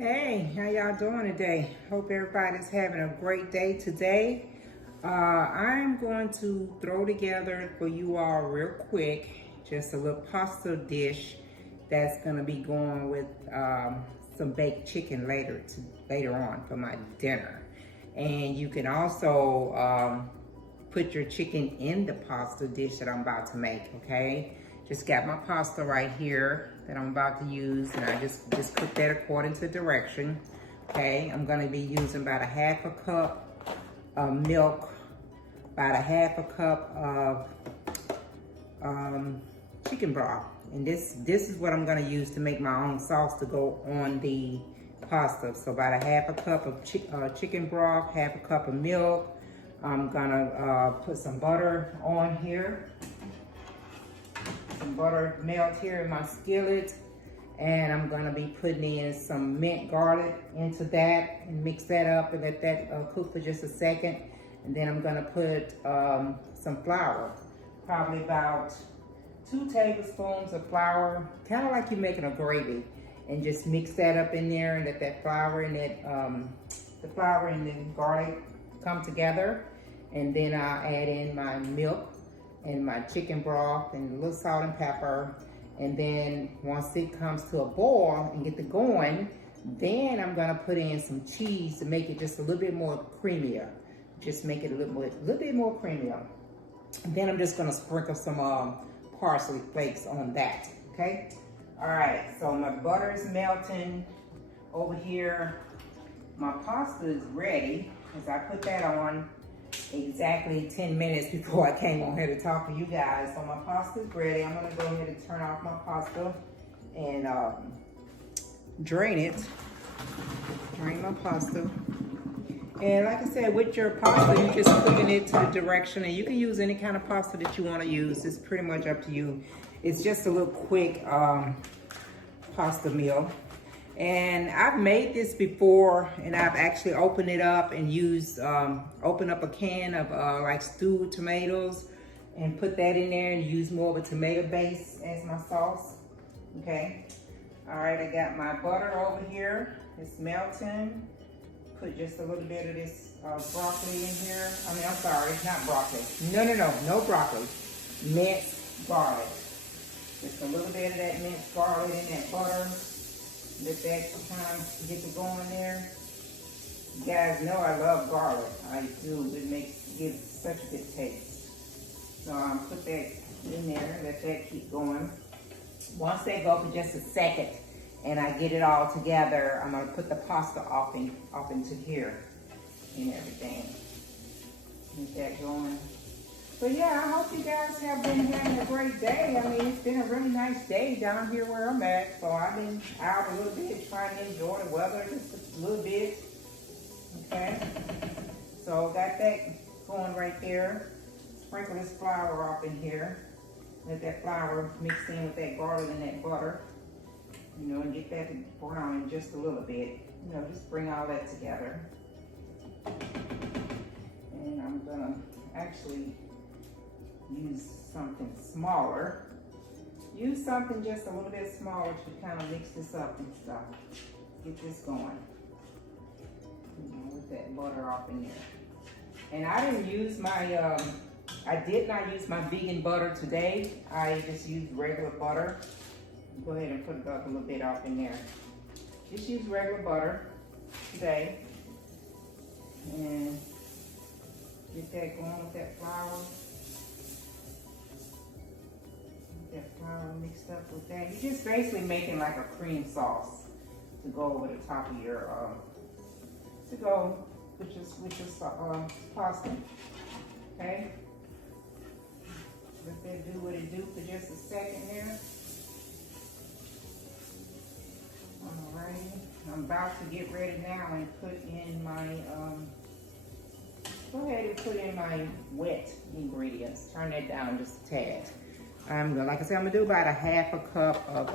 Hey, how y'all doing today? Hope everybody's having a great day today. I'm going to throw together for you all real quick just a little pasta dish that's going to be going with some baked chicken later on for my dinner. And you can also put your chicken in the pasta dish that I'm about to make, okay? Just got my pasta right here that I'm about to use, and I just cook that according to direction, okay? I'm gonna be using about a half a cup of milk, about a half a cup of chicken broth. And this is what I'm gonna use to make my own sauce to go on the pasta. So about a half a cup of chicken broth, half a cup of milk. I'm gonna put some butter on here. Some butter melt here in my skillet, and I'm gonna be putting in some mint garlic into that and mix that up and let that cook for just a second. And then I'm gonna put some flour, probably about 2 tablespoons of flour, kind of like you're making a gravy, and just mix that up in there and let that flour and the flour and the garlic come together. And then I'll add in my milk and my chicken broth and a little salt and pepper. And then once it comes to a boil and get it going, then I'm gonna put in some cheese to make it just a little bit more creamier. Just make it a little bit more creamier. And then I'm just gonna sprinkle some parsley flakes on that, okay? All right, so my butter is melting over here. My pasta is ready, as I put that on exactly 10 minutes before I came on here to talk to you guys. So my pasta is ready. I'm gonna go ahead and turn off my pasta and drain it. Drain my pasta. And like I said, with your pasta, you're just cooking it to the direction, and you can use any kind of pasta that you want to use. It's pretty much up to you. It's just a little quick pasta meal. And I've made this before, and I've actually opened it up and used, opened up a can of like stewed tomatoes and put that in there and use more of a tomato base as my sauce, okay? All right, I got my butter over here. It's melting. Put just a little bit of this broccoli in here. I mean, I'm sorry, not broccoli. No broccoli. Minced garlic. Just a little bit of that minced garlic in that butter. Let that kind of get to going there. You guys know I love garlic. I do. It gives such a good taste. So I'll put that in there. Let that keep going. Once they go for just a second and I get it all together, I'm gonna put the pasta off into here and everything. Get that going. So yeah, I hope you guys have been having a great day. I mean, it's been a really nice day down here where I'm at. So I've been out a little bit trying to enjoy the weather just a little bit. Okay. So got that going right there. Sprinkle this flour off in here. Let that flour mix in with that garlic and that butter. You know, and get that brown just a little bit. You know, just bring all that together. And I'm gonna actually use something smaller. Use something just a little bit smaller to kind of mix this up and stuff. Get this going. You know, with that butter off in there. And I didn't use my, I did not use my vegan butter today. I just used regular butter. Go ahead and put it up a little bit off in there. Just use regular butter today. And get that going with that flour. That flour mixed up with that. You're just basically making like a cream sauce to go over the top of your to go with your pasta. Okay. Let that do what it do for just a second there. Alrighty. I'm about to get ready now and put in my go ahead and put in my wet ingredients. Turn that down just a tad. I'm gonna, like I said, I'm gonna do about a half a cup of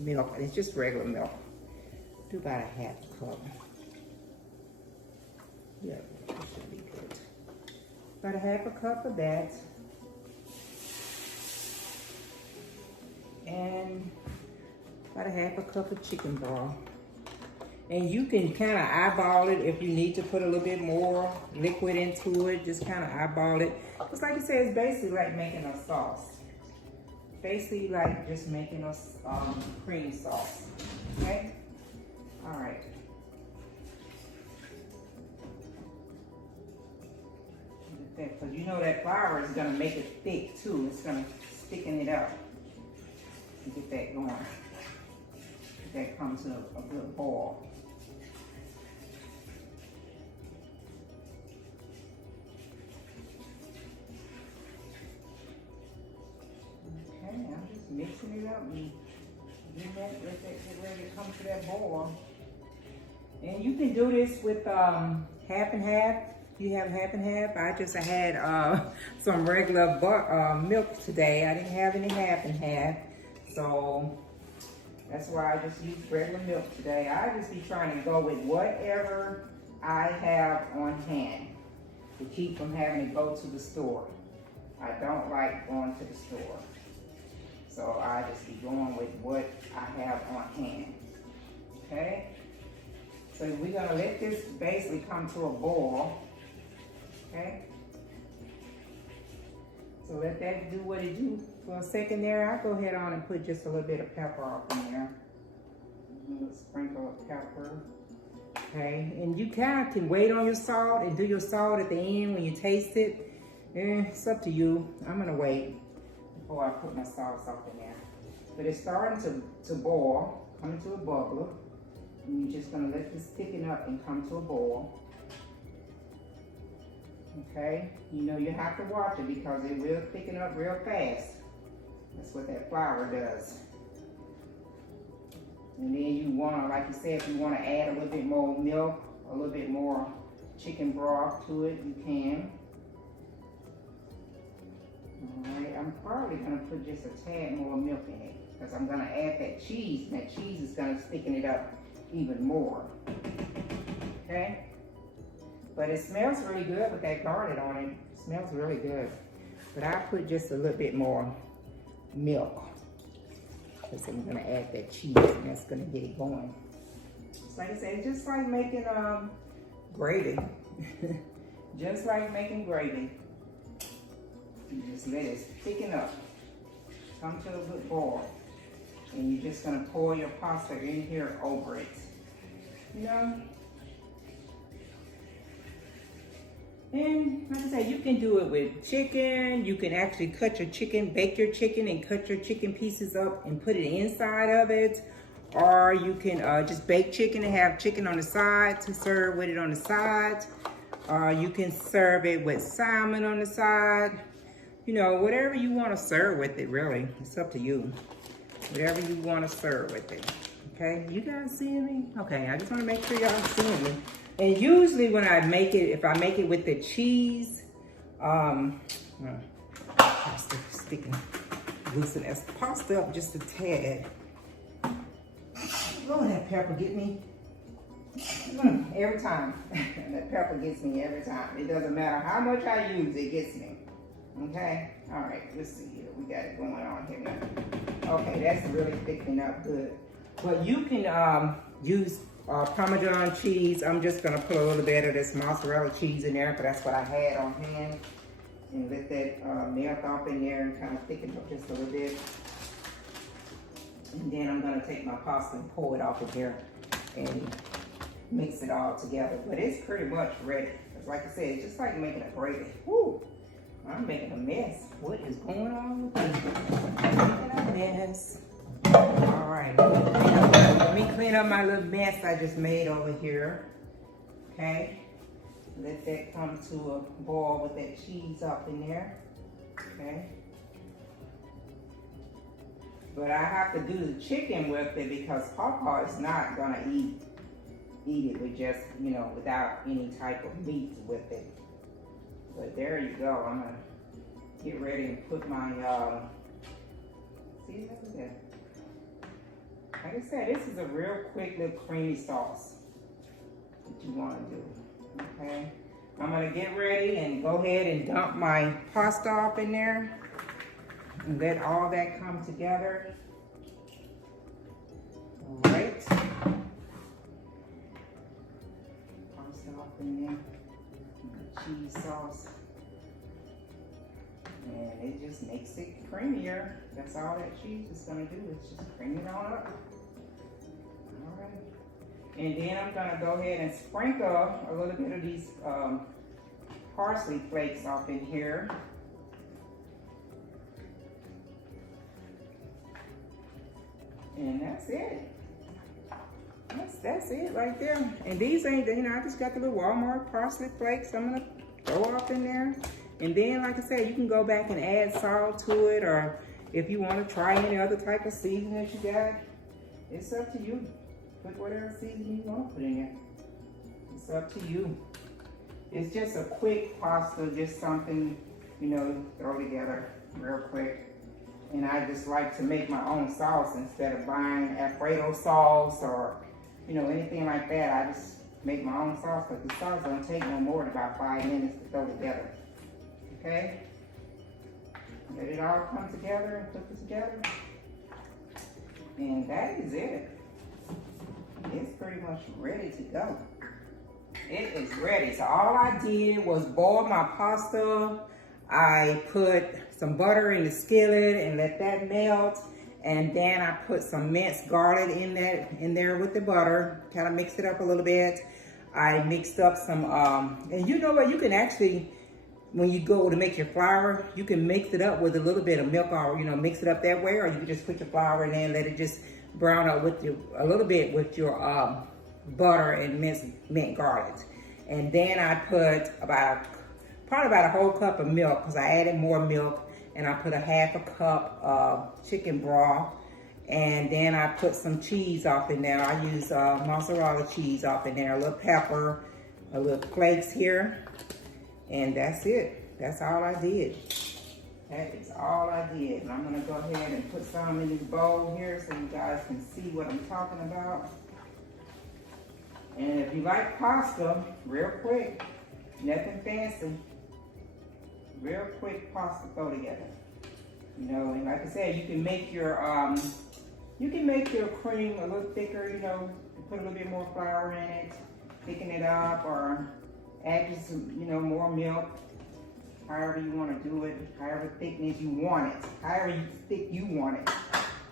milk. It's just regular milk. Do about a half a cup. Yeah, that should be good. About a half a cup of that. And about a half a cup of chicken broth. And you can kind of eyeball it if you need to put a little bit more liquid into it. Just kind of eyeball it. It's like I said, it's basically like making a sauce. Basically like just making a cream sauce. Okay? All right. Because you know that flour is going to make it thick too. It's going to thicken it up. Get that going. Get that come to a good boil. Okay, I'm just mixing it up and let that get ready to come to that boil. And you can do this with half and half. You have half and half. I just had some regular milk today. I didn't have any half and half, so that's why I just used regular milk today. I just be trying to go with whatever I have on hand to keep from having to go to the store. I don't like going to the store, so I just be going with what I have on hand. Okay, so we're gonna let this basically come to a boil. Okay, so let that do what it do for a second there. I'll go ahead on and put just a little bit of pepper off in there. A little sprinkle of pepper. Okay, and you kind of can wait on your salt and do your salt at the end when you taste it. It's up to you. I'm gonna wait before I put my sauce off in there. But it's starting to boil, coming to a bubbler. And you're just gonna let this thicken up and come to a boil. Okay, you know you have to watch it because it will thicken up real fast. That's what that flour does. And then you want to, like you said, if you want to add a little bit more milk, a little bit more chicken broth to it, you can. All right, I'm probably going to put just a tad more milk in it because I'm going to add that cheese, and that cheese is going to thicken it up even more. Okay? But it smells really good with that garlic on it. It smells really good. But I put just a little bit more milk. Because I'm gonna add that cheese and that's gonna get it going. Just like I said, it's just like making gravy. Just like making gravy. You just let it thicken up. Come to a good boil. And you're just gonna pour your pasta in here over it. You know? And like I said, you can do it with chicken. You can actually cut your chicken, bake your chicken and cut your chicken pieces up and put it inside of it. Or you can just bake chicken and have chicken on the side to serve with it on the side. Or you can serve it with salmon on the side. You know, whatever you want to serve with it, really. It's up to you. Whatever you want to serve with it. Okay, you guys seeing me? Okay, I just want to make sure y'all seeing me. And usually when I make it, if I make it with the cheese, pasta sticking, loosen that pasta up just a tad. Lord, that pepper get me every time. That pepper gets me every time. It doesn't matter how much I use, it gets me. Okay, all right, let's see here. We got it going on here now. Okay, that's really thickening up good. But you can use Parmesan cheese. I'm just gonna put a little bit of this mozzarella cheese in there because that's what I had on hand. And let that melt off in there and kind of thicken up just a little bit. And then I'm gonna take my pasta and pour it off of here and mix it all together. But it's pretty much ready. Because like I said, it's just like making a gravy. Woo! I'm making a mess. What is going on with me? I'm making a mess. All right, let me clean up my little mess I just made over here. Okay, let that come to a boil with that cheese up in there. Okay, but I have to do the chicken with it because Papa is not gonna eat it with just, you know, without any type of meat with it. But there you go. I'm gonna get ready and put my see, look at that. Like I said, this is a real quick little creamy sauce that you want to do, okay? I'm going to get ready and go ahead and dump my pasta off in there and let all that come together. All right. in there. Cheese sauce. And it just makes it creamier. That's all that cheese is gonna do, is just cream it on up. All right. And then I'm gonna go ahead and sprinkle a little bit of these parsley flakes off in here. And that's it. That's it right there. And these ain't, you know, I just got the little Walmart parsley flakes I'm gonna throw off in there. And then, like I said, you can go back and add salt to it, or if you want to try any other type of seasoning that you got, it's up to you. Put whatever seasoning you want to put in there. It's up to you. It's just a quick pasta, just something, you know, throw together real quick. And I just like to make my own sauce instead of buying Alfredo sauce or, you know, anything like that. I just make my own sauce, because the sauce don't take no more than about 5 minutes to throw together. Okay? Let it all come together and put it together. And that is it. It's pretty much ready to go. It is ready. So all I did was boil my pasta. I put some butter in the skillet and let that melt. And then I put some minced garlic in there with the butter. Kind of mixed it up a little bit. I mixed up some, and you know what, you can actually, when you go to make your flour, you can mix it up with a little bit of milk, or, you know, mix it up that way, or you can just put your flour in there and let it just brown up with a little bit with your butter and minced garlic. And then I put probably about a whole cup of milk, because I added more milk, and I put a half a cup of chicken broth. And then I put some cheese off in there. I use mozzarella cheese off in there, a little pepper, a little flakes here. And that's it. That's all I did. That is all I did. And I'm gonna go ahead and put some in this bowl here so you guys can see what I'm talking about. And if you like pasta, real quick, nothing fancy, real quick pasta throw together. You know, and like I said, you can make your cream a little thicker, you know, put a little bit more flour in it, thicken it up, or add just some, you know, more milk, however you want to do it, however thickness you want it, however thick you want it.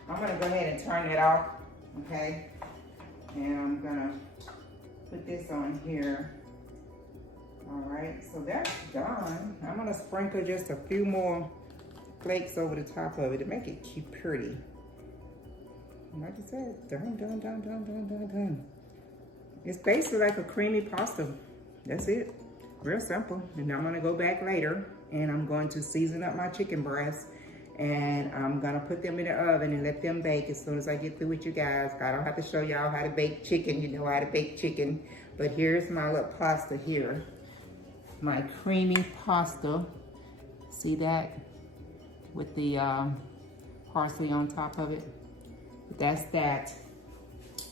I'm going to go ahead and turn it off, okay? And I'm going to put this on here. All right, so that's done. I'm going to sprinkle just a few more flakes over the top of it to make it keep pretty. Like I said, done. It's basically like a creamy pasta. That's it. Real simple. And now I'm gonna go back later and I'm going to season up my chicken breasts, and I'm gonna put them in the oven and let them bake as soon as I get through with you guys. I don't have to show y'all how to bake chicken. You know how to bake chicken. But here's my little pasta here. My creamy pasta. See that? With the parsley on top of it. That's that.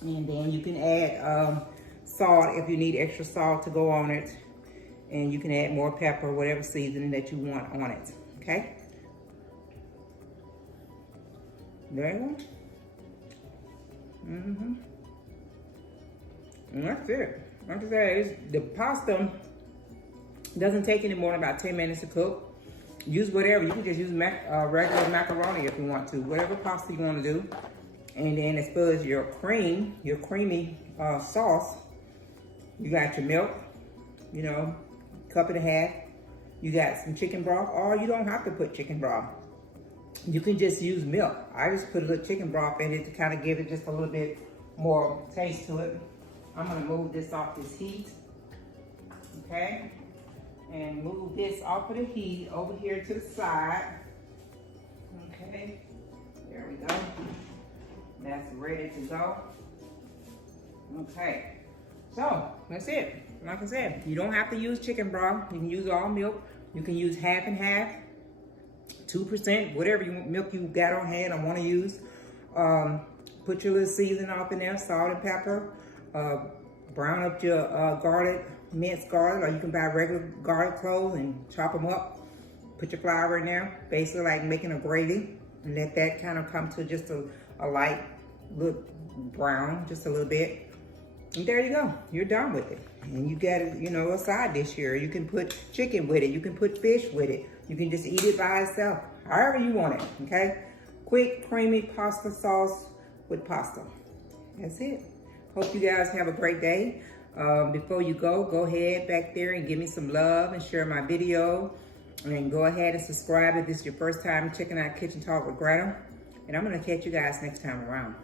And then you can add salt if you need extra salt to go on it. And you can add more pepper, whatever seasoning that you want on it. Okay? There you go. And that's it. Like I said, the pasta doesn't take any more than about 10 minutes to cook. Use whatever. You can just use regular macaroni if you want to. Whatever pasta you want to do. And then as far as your creamy sauce, you got your milk, you know, cup and a half. You got some chicken broth, or you don't have to put chicken broth. You can just use milk. I just put a little chicken broth in it to kind of give it just a little bit more taste to it. I'm gonna move this off this heat, okay? And move this off of the heat over here to the side. Okay, there we go. That's ready to go. Okay, so that's it. Like I said, you don't have to use chicken broth. You can use all milk. You can use half and half, 2%, whatever milk you got on hand or want to use. Put your little seasoning off in there, salt and pepper. Brown up your garlic, minced garlic, or you can buy regular garlic cloves and chop them up. Put your flour in there, basically like making a gravy, and let that kind of come to just a light little brown, just a little bit. And there you go. You're done with it. And you got, you know, a side dish here. You can put chicken with it. You can put fish with it. You can just eat it by itself. However you want it, okay? Quick, creamy pasta sauce with pasta. That's it. Hope you guys have a great day. Before you go ahead back there and give me some love and share my video. And go ahead and subscribe if this is your first time checking out Kitchen Talk with Granna. And I'm going to catch you guys next time around.